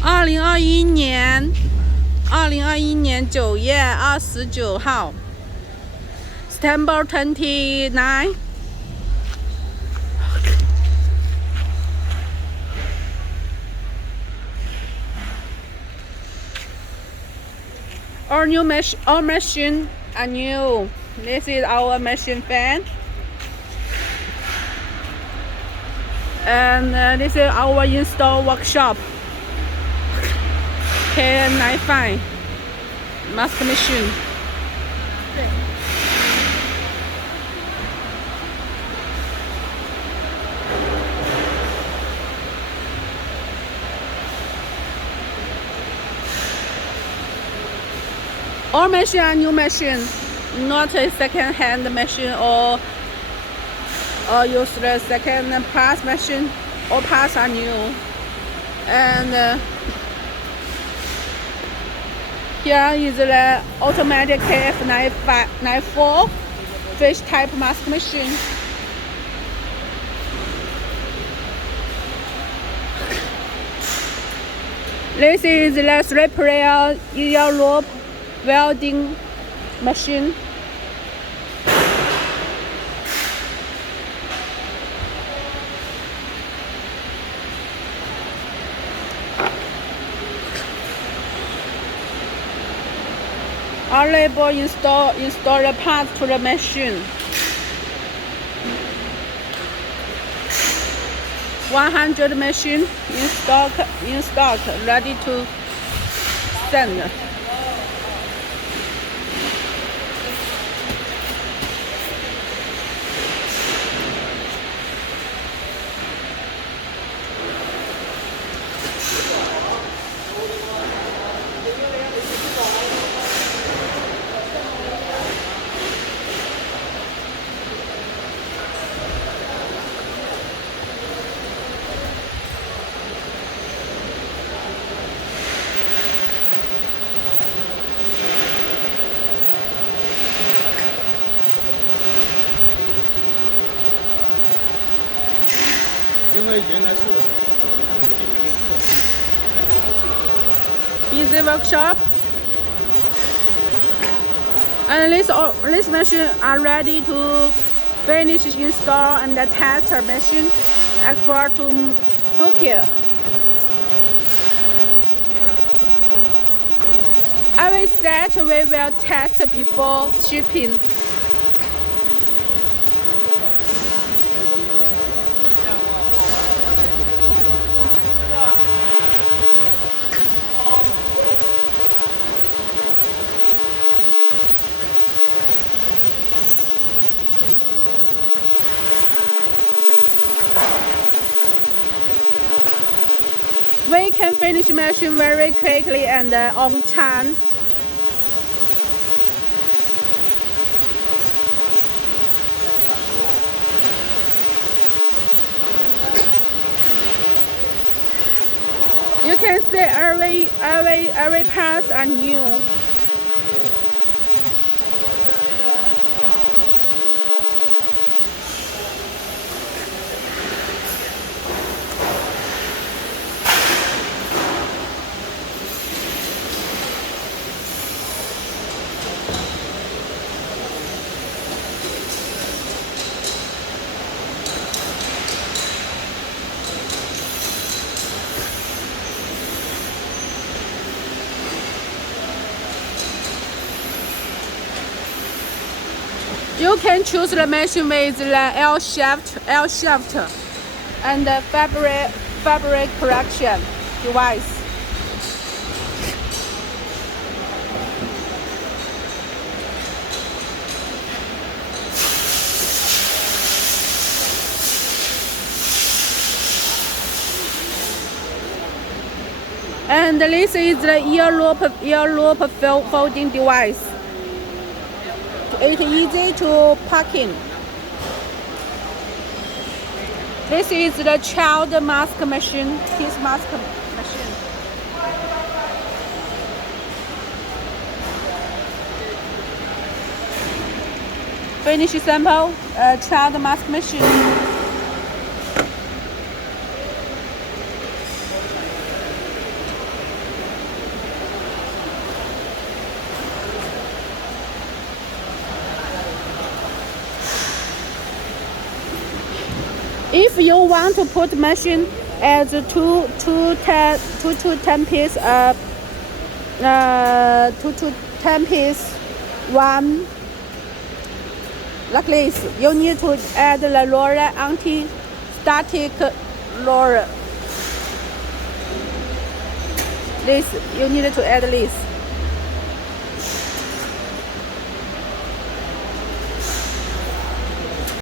2021年9月29号 September 29. Our machine are new. This is our machine fan. And this is our install workshop. KN95 mask machine. All machine are new machine, not a second-hand machine or use the second parts machine. All parts are new. And here is the automatic KF94 fish type mask machine. This is the 3-player ear loop welding machine. Our labor install the parts to the machine. 100 machine in stock, ready to send. Busy workshop. And this machine are ready to finish install and test machine export to Tokyo. Every set we will test before shipping. We can finish machine very quickly and on time. You can see every parts are new. You can choose the machine with the L shaft, and the fabric correction device. And this is the ear loop folding device. It's easy to packing. This is the child mask machine, kids mask machine. Finish sample, child mask machine. If you want to put machine as two to 10 piece, 2 to 10 piece, one like this, you need to add the roller anti-static roller. This you need to add this.